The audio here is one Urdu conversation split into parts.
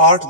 8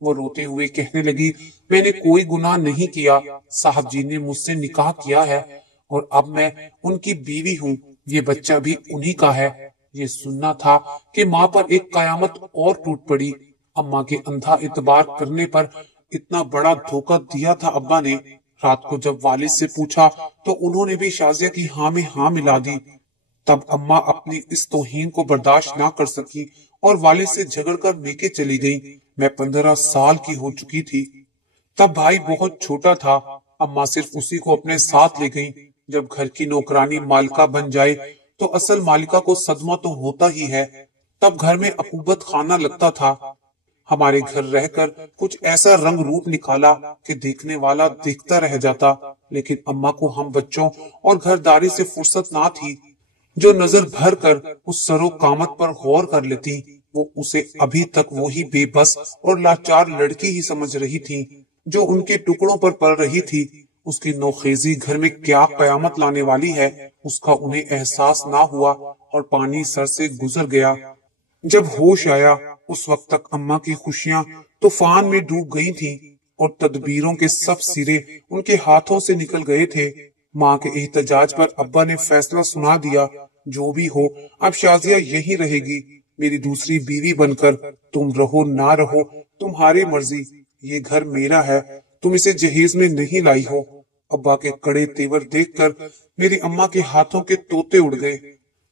وہ روتے ہوئے کہنے لگی، میں نے کوئی گناہ نہیں کیا، صاحب جی نے مجھ سے نکاح کیا ہے اور اب میں ان کی بیوی ہوں، یہ بچہ بھی انہی کا ہے۔ یہ سننا تھا کہ ماں پر ایک قیامت اور ٹوٹ پڑی۔ اماں کے اندھا اعتبار کرنے پر اتنا بڑا دھوکہ دیا تھا ابا نے۔ رات کو جب والد سے پوچھا تو انہوں نے بھی شازیہ کی ہاں میں ہاں ملا دی۔ تب اماں اپنی اس توہین کو برداشت نہ کر سکی اور والد سے جھگڑ کر میکے چلی گئی۔ میں 15 سال کی ہو چکی تھی۔ تب بھائی بہت چھوٹا تھا۔ اماں صرف اسی کو اپنے ساتھ لے گئی۔ جب گھر کی نوکرانی مالکہ بن جائے تو اصل مالکہ کو صدمہ تو ہوتا ہی ہے۔ تب گھر میں عقوبت خانہ لگتا تھا۔ ہمارے گھر رہ کر کچھ ایسا رنگ روپ نکالا کہ دیکھنے والا دیکھتا رہ جاتا، لیکن اماں کو ہم بچوں اور گھرداری سے فرصت نہ تھی جو نظر بھر کر اس سرو قامت پر غور کر لیتی۔ وہ اسے ابھی تک وہی بے بس اور لاچار لڑکی ہی سمجھ رہی تھی جو ان کے ٹکڑوں پر پل رہی تھی۔ اس کی نوخیزی گھر میں کیا قیامت لانے والی ہے، اس کا انہیں احساس نہ ہوا اور پانی سر سے گزر گیا۔ جب ہوش آیا اس وقت تک اماں کی خوشیاں طوفان میں ڈوب گئی تھیں اور تدبیروں کے سب سرے ان کے ہاتھوں سے نکل گئے تھے۔ ماں کے احتجاج پر ابا نے فیصلہ سنا دیا، جو بھی ہو اب شازیہ یہی رہے گی میری دوسری بیوی بن کر، تم رہو نہ رہو تمہاری مرضی، یہ گھر میرا ہے، تم اسے جہیز میں نہیں لائی ہو۔ ابا کے کڑے تیور دیکھ کر میری اماں کے ہاتھوں کے طوطے اڑ گئے۔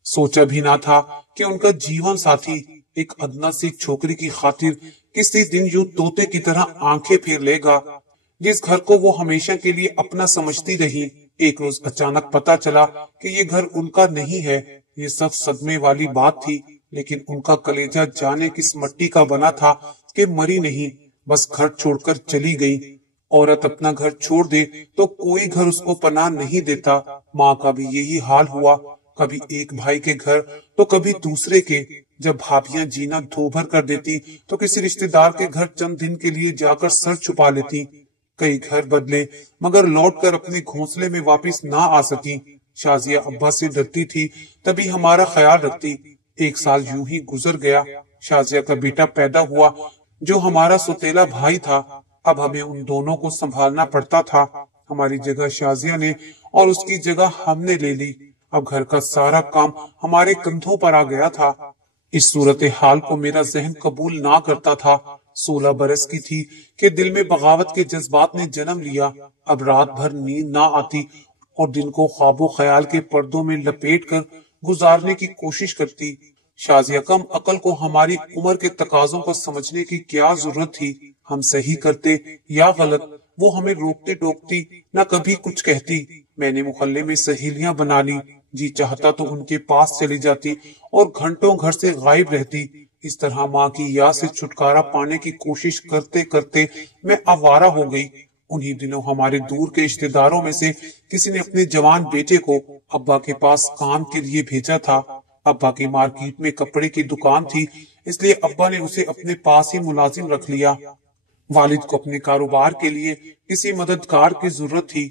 سوچا بھی نہ تھا کہ ان کا جیون ساتھی ایک ادنا سی چھوکری کی خاطر کسی دن یوں طوطے کی طرح آنکھیں پھیر لے گا۔ جس گھر کو وہ ہمیشہ کے لیے اپنا سمجھتی رہی، ایک روز اچانک پتا چلا کہ یہ گھر ان کا نہیں ہے۔ یہ سب صدمے والی بات تھی، لیکن ان کا کلیجہ جانے کس مٹی کا بنا تھا کہ مری نہیں، بس گھر چھوڑ کر چلی گئی۔ عورت اپنا گھر چھوڑ دے تو کوئی گھر اس کو پناہ نہیں دیتا۔ ماں کا بھی یہی حال ہوا، کبھی ایک بھائی کے گھر تو کبھی دوسرے کے۔ جب بھابیاں جینا دھو بھر کر دیتی تو کسی رشتہ دار کے گھر چند دن کے لیے جا کر سر چھپا لیتی۔ کئی گھر بدلے مگر لوٹ کر اپنے گھونسلے میں واپس نہ آ سکی۔ شازیہ ابا سے ڈرتی تھی تبھی ہمارا خیال رکھتی۔ ایک سال یوں ہی گزر گیا۔ شازیہ کا بیٹا پیدا ہوا جو ہمارا سوتیلا بھائی تھا۔ اب ہمیں ان دونوں کو سنبھالنا پڑتا تھا۔ ہماری جگہ شازیہ نے اور اس کی جگہ ہم نے لے لی۔ اب گھر کا سارا کام ہمارے کندھوں پر آ گیا تھا۔ اس صورتحال کو میرا ذہن قبول نہ کرتا تھا۔ 16 برس کی تھی کہ دل میں بغاوت کے جذبات نے جنم لیا۔ اب رات بھر نیند نہ آتی اور دن کو خواب و خیال کے پردوں میں لپیٹ کر گزارنے کی کوشش کرتی۔ شازیہ کم عقل کو ہماری عمر کے تقاضوں کو سمجھنے کی کیا ضرورت تھی؟ ہم صحیح کرتے یا غلط وہ ہمیں روکتے ٹوکتی نہ کبھی کچھ کہتی۔ میں نے محلے میں سہیلیاں بنا لی، جی چاہتا تو ان کے پاس چلی جاتی اور گھنٹوں گھر سے غائب رہتی۔ اس طرح ماں کی یاد سے چھٹکارا پانے کی کوشش کرتے کرتے میں آوارہ ہو گئی۔ انہی دنوں ہمارے دور کے رشتے داروں میں سے کسی نے اپنے جوان بیٹے کو ابا کے پاس کام کے لیے بھیجا تھا۔ ابا کی مارکیٹ میں کپڑے کی دکان تھی، اس لیے ابا نے اسے اپنے پاس ہی ملازم رکھ لیا۔ والد کو اپنے کاروبار کے لیے کسی مددگار کی ضرورت تھی۔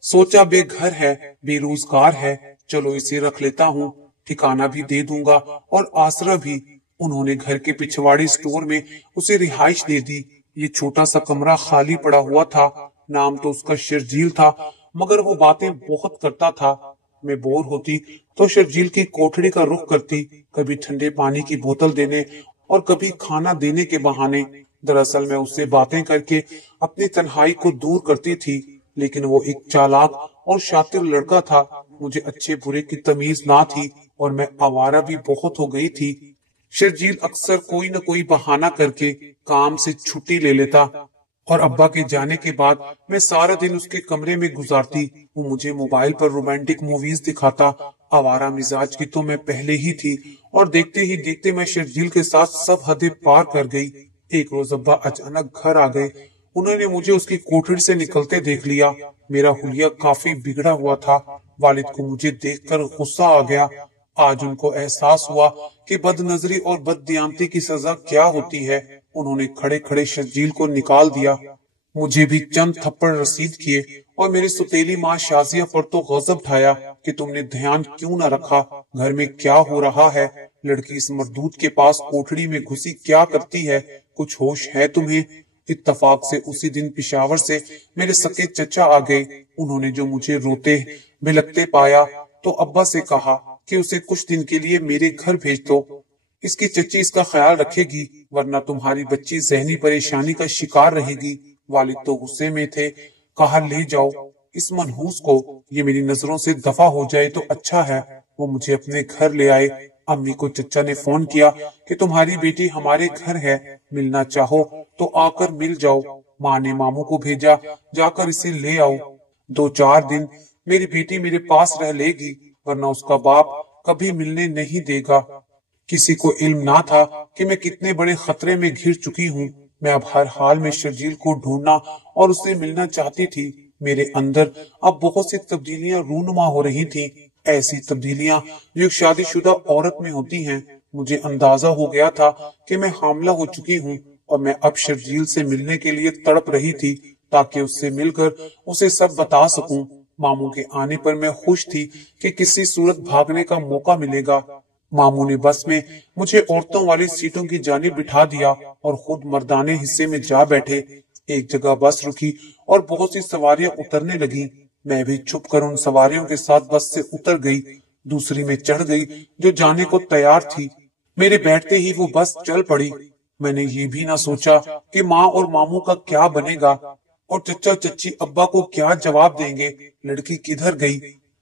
سوچا بے گھر ہے، بے روزگار ہے، چلو اسے رکھ لیتا ہوں، ٹھکانہ بھی دے دوں گا اور آسرا بھی۔ انہوں نے گھر کے پچھواڑے سٹور میں اسے رہائش دے دی۔ یہ چھوٹا سا کمرہ خالی پڑا ہوا تھا۔ نام تو اس کا شرجیل تھا، مگر وہ باتیں بہت کرتا تھا۔ میں بور ہوتی تو شرجیل کی کوٹھڑی کا رخ کرتی، کبھی ٹھنڈے پانی کی بوتل دینے اور کبھی کھانا دینے کے بہانے۔ دراصل میں اس سے باتیں کر کے اپنی تنہائی کو دور کرتی تھی، لیکن وہ ایک چالاک اور شاطر لڑکا تھا۔ مجھے اچھے برے کی تمیز نہ تھی اور میں آوارہ بھی بہت ہو گئی تھی۔ شرجیل اکثر کوئی نہ کوئی بہانہ کر کے کام سے چھٹی لے لیتا اور ابا کے جانے کے بعد میں سارا دن اس کے کمرے میں گزارتی۔ وہ مجھے موبائل پر رومانٹک موویز دکھاتا۔ آوارہ مزاج کی تو میں پہلے ہی تھی اور دیکھتے ہی دیکھتے میں شرجیل کے ساتھ سب حدیں پار کر گئی۔ ایک روز ابا اچانک گھر آ گئے۔ انہوں نے مجھے اس کی کوٹھڑی سے نکلتے دیکھ لیا۔ میرا حلیہ کافی بگڑا ہوا تھا۔ والد کو مجھے دیکھ کر غصہ آ گیا۔ آج ان کو احساس ہوا کہ بد نظری اور بد دیانتی کی سزا کیا ہوتی ہے۔ انہوں نے کھڑے کھڑے شرجیل کو نکال دیا۔ مجھے بھی چند تھپڑ رسید کیے اور میری ستیلی ماں شازیہ پر تو غضب ڈھایا کہ تم نے دھیان کیوں نہ رکھا، گھر میں کیا ہو رہا ہے، لڑکی اس مردود کے پاس کوٹھڑی میں گھسی کیا کرتی ہے، کچھ ہوش ہے تمہیں؟ اتفاق سے اسی دن پشاور سے میرے سکے چچا آ گئے۔ انہوں نے جو مجھے روتے بھلکتے پایا تو ابا سے کہا کہ اسے کچھ دن کے لیے میرے گھر بھیج دو، اس کی چچی اس کا خیال رکھے گی، ورنہ تمہاری بچی ذہنی پریشانی کا شکار رہے گی۔ والد تو غصے میں تھے، کہا لے جاؤ اس منحوس کو، یہ میری نظروں سے دفع ہو جائے تو اچھا ہے۔ وہ مجھے اپنے گھر لے آئے۔ امی کو چچا نے فون کیا کہ تمہاری بیٹی ہمارے گھر ہے، ملنا چاہو تو آ کر مل جاؤ۔ ماں نے ماموں کو بھیجا، جا کر اسے لے آؤ، 2-4 دن میری بیٹی میرے پاس رہ لے گی، ورنہ اس کا باپ کبھی ملنے نہیں دے گا۔ کسی کو علم نہ تھا کہ میں کتنے بڑے خطرے میں گھر چکی ہوں۔ میں اب ہر حال میں شرجیل کو ڈھونڈنا اور اس سے ملنا چاہتی تھی۔ میرے اندر اب بہت سی تبدیلیاں رونما ہو رہی تھیں، ایسی تبدیلیاں جو ایک شادی شدہ عورت میں ہوتی ہیں۔ مجھے اندازہ ہو گیا تھا کہ میں حاملہ ہو چکی ہوں، اور میں اب شرجیل سے ملنے کے لیے تڑپ رہی تھی تاکہ اس سے مل کر اسے سب بتا سکوں۔ ماموں کے آنے پر میں خوش تھی کہ کسی صورت بھاگنے کا موقع ملے گا۔ ماموں نے بس میں مجھے عورتوں والی سیٹوں کی جانب بٹھا دیا اور خود مردانے حصے میں جا بیٹھے۔ ایک جگہ بس رکی اور بہت سی سواریاں اترنے لگی۔ میں بھی چھپ کر ان سواریوں کے ساتھ بس سے اتر گئی، دوسری میں چڑھ گئی جو جانے کو تیار تھی۔ میرے بیٹھتے ہی وہ بس چل پڑی۔ میں نے یہ بھی نہ سوچا کہ ماں اور ماموں کا کیا بنے گا اور چچا چچی ابا کو کیا جواب دیں گے، لڑکی کدھر گئی۔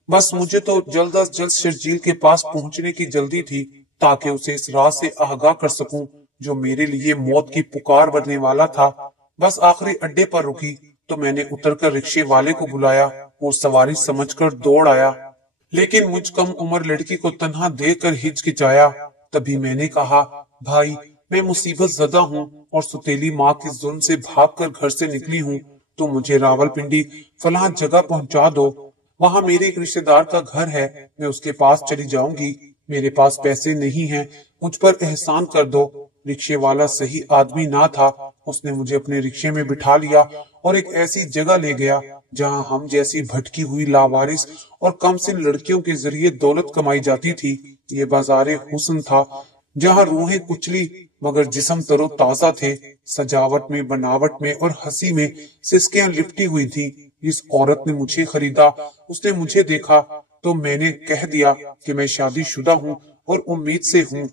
بس مجھے تو جلد از جلد شرجیل کے پاس پہنچنے کی جلدی تھی تاکہ اسے اس راز سے آگاہ کر سکوں جو میرے لیے موت کی پکار بننے والا تھا۔ بس آخری اڈے پر رکی تو میں نے اتر کر رکشے والے کو بلایا، وہ سواری سمجھ کر دوڑ آیا، لیکن مجھ کم عمر لڑکی کو تنہا دیکھ کر ہچکچایا۔ تبھی میں نے کہا، بھائی میں مصیبت زدہ ہوں اور ستیلی ماں کے ظلم سے بھاگ کر گھر سے نکلی ہوں، تو مجھے راول پنڈی فلاں جگہ پہنچا دو، وہاں میرے ایک رشتہ دار کا گھر ہے، میں اس کے پاس چلی جاؤں گی، میرے پاس پیسے نہیں ہیں، مجھ پر احسان کر دو۔ رکشے والا صحیح آدمی نہ تھا، اس نے مجھے اپنے رکشے میں بٹھا لیا اور ایک ایسی جگہ لے گیا جہاں ہم جیسی بھٹکی ہوئی لاوارث اور کم سن لڑکیوں کے ذریعے دولت کمائی جاتی تھی۔ یہ بازار حسن تھا جہاں روحیں کچلی مگر جسم تر و تازہ تھے، سجاوٹ میں، بناوٹ میں اور ہنسی میں سسکیاں لپٹی ہوئی تھی۔ جس عورت نے مجھے خریدا اس نے مجھے دیکھا تو میں نے کہہ دیا کہ میں شادی شدہ ہوں اور امید سے ہوں۔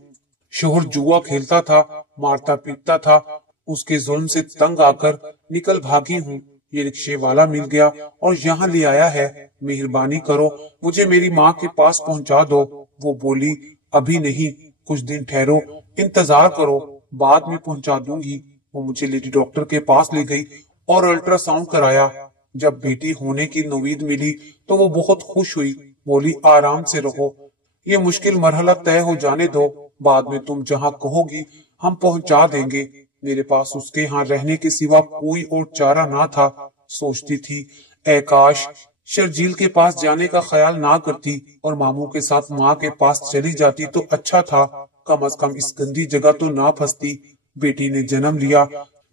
شوہر جوا کھیلتا تھا، مارتا پیٹتا تھا، اس کے ظلم سے تنگ آ کر نکل بھاگی ہوں۔ یہ رکشے والا مل گیا اور یہاں لے آیا ہے، مہربانی کرو مجھے میری ماں کے پاس پہنچا دو۔ وہ بولی، ابھی نہیں، کچھ دن ٹھہرو، انتظار کرو، بعد میں پہنچا دوں گی۔ وہ مجھے لیڈی ڈاکٹر کے پاس لے گئی اور الٹرا ساؤنڈ کرایا۔ جب بیٹی ہونے کی نوید ملی تو وہ بہت خوش ہوئی، بولی آرام سے رہو، یہ مشکل مرحلہ طے ہو جانے دو، بعد میں تم جہاں کہو گی ہم پہنچا دیں گے۔ میرے پاس اس کے ہاں رہنے کے سوا کوئی اور چارہ نہ تھا۔ سوچتی تھی، اے کاش شرجیل کے پاس جانے کا خیال نہ کرتی اور ماموں کے ساتھ ماں کے پاس چلی جاتی تو اچھا تھا، کم از کم اس گندی جگہ تو نہ پھنستی۔ بیٹی نے جنم لیا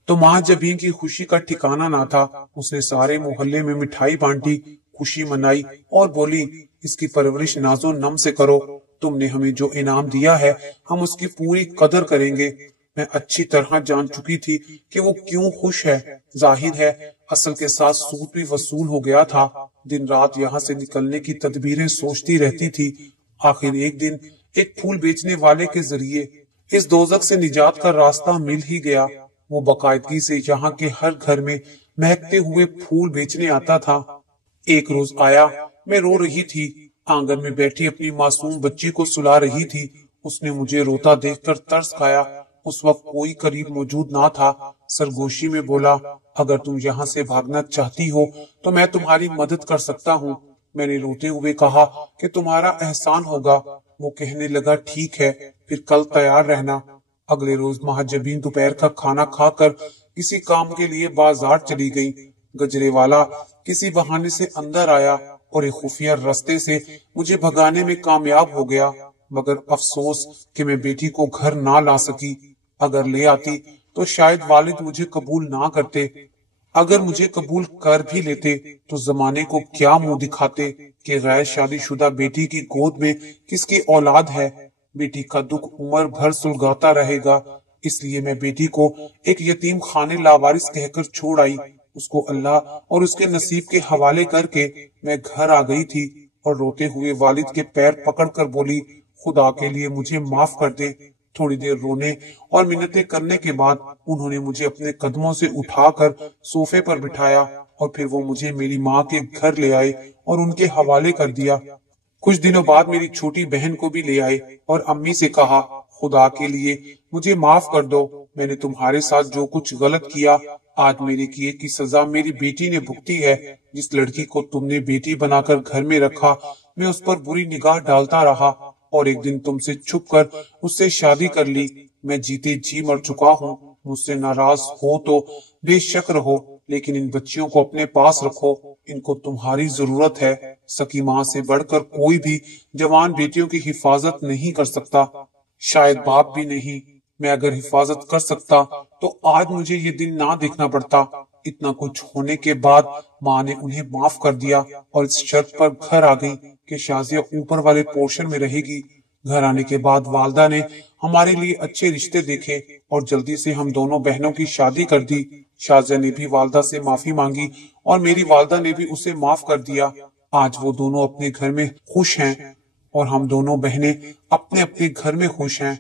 تو ماں جبین کی خوشی کا ٹھکانہ نہ تھا۔ اس نے سارے محلے میں مٹھائی بانٹی، خوشی منائی اور بولی، اس کی پرورش ناز و نم سے کرو، تم نے ہمیں جو انعام دیا ہے ہم اس کی پوری قدر کریں گے۔ میں اچھی طرح جان چکی تھی کہ وہ کیوں خوش ہے، ظاہر ہے اصل کے ساتھ سود بھی وصول ہو گیا تھا۔ دن رات یہاں سے نکلنے کی تدبیریں سوچتی رہتی تھی۔ آخر ایک دن ایک پھول بیچنے والے کے ذریعے اس دوزخ سے نجات کا راستہ مل ہی گیا۔ وہ باقاعدگی سے یہاں کے ہر گھر میں مہکتے ہوئے پھول بیچنے آتا تھا۔ ایک روز آیا، میں رو رہی تھی، آنگن میں بیٹھی اپنی معصوم بچی کو سلا رہی تھی۔ اس نے مجھے روتا دیکھ کر ترس کھایا۔ اس وقت کوئی قریب موجود نہ تھا۔ سرگوشی میں بولا، اگر تم یہاں سے بھاگنا چاہتی ہو تو میں تمہاری مدد کر سکتا ہوں۔ میں نے روتے ہوئے کہا کہ تمہارا احسان ہوگا۔ وہ کہنے لگا، ٹھیک ہے، پھر کل تیار رہنا۔ اگلے روز مہاجبین دوپہر کا کھانا کھا کر کسی کام کے لیے بازار چلی گئی۔ گجرے والا کسی بہانے سے اندر آیا اور ایک خفیہ رستے سے مجھے بھگانے میں کامیاب ہو گیا، مگر افسوس کہ میں بیٹی کو گھر نہ لا سکی۔ اگر لے آتی تو شاید والد مجھے قبول نہ کرتے، اگر مجھے قبول کر بھی لیتے تو زمانے کو کیا منہ دکھاتے کہ غیر شادی شدہ بیٹی کی گود میں کس کی اولاد ہے۔ بیٹی کا دکھ عمر بھر سلگاتا رہے گا، اس لیے میں بیٹی کو ایک یتیم خانے لاوارث کہہ کر چھوڑ آئی۔ اس کو اللہ اور اس کے نصیب کے حوالے کر کے میں گھر آ گئی تھی اور روتے ہوئے والد کے پیر پکڑ کر بولی، خدا کے لیے مجھے معاف کر دے۔ تھوڑی دیر رونے اور منتیں کرنے کے بعد انہوں نے مجھے اپنے قدموں سے اٹھا کر صوفے پر بٹھایا اور پھر وہ مجھے میری ماں کے گھر لے آئے اور ان کے حوالے کر دیا۔ کچھ دنوں بعد میری چھوٹی بہن کو بھی لے آئے اور امی سے کہا، خدا کے لیے مجھے معاف کر دو، میں نے تمہارے ساتھ جو کچھ غلط کیا، آج میرے کیے کی سزا میری بیٹی نے بھگتی ہے۔ جس لڑکی کو تم نے بیٹی بنا کر گھر میں رکھا، میں اس پر بری نگاہ ڈالتا رہا اور ایک دن تم سے چھپ کر اس سے شادی کر لی۔ میں جیتے جی مر چکا ہوں، مجھ سے ناراض ہو تو بے شک رہو، لیکن ان بچیوں کو اپنے پاس رکھو، ان کو تمہاری ضرورت ہے۔ سکی ماں سے بڑھ کر کوئی بھی جوان بیٹیوں کی حفاظت نہیں کر سکتا، شاید باپ بھی نہیں۔ میں اگر حفاظت کر سکتا تو آج مجھے یہ دن نہ دیکھنا پڑتا۔ اتنا کچھ ہونے کے بعد ماں نے انہیں معاف کر دیا اور اس شرط پر گھر آ گئی کہ شازیہ اوپر والے پورشن میں رہے گی۔ گھر آنے کے بعد والدہ نے ہمارے لیے اچھے رشتے دیکھے اور جلدی سے ہم دونوں بہنوں کی شادی کر دی۔ شازیہ نے بھی والدہ سے معافی مانگی اور میری والدہ نے بھی اسے معاف کر دیا۔ آج وہ دونوں اپنے گھر میں خوش ہیں اور ہم دونوں بہنیں اپنے اپنے گھر میں خوش ہیں،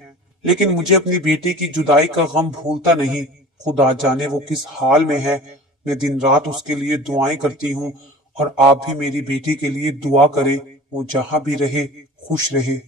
لیکن مجھے اپنی بیٹی کی جدائی کا غم بھولتا نہیں۔ خدا جانے وہ کس حال میں ہے، میں دن رات اس کے لیے دعائیں کرتی ہوں، اور آپ بھی میری بیٹی کے لیے دعا کریں، وہ جہاں بھی رہے خوش رہے۔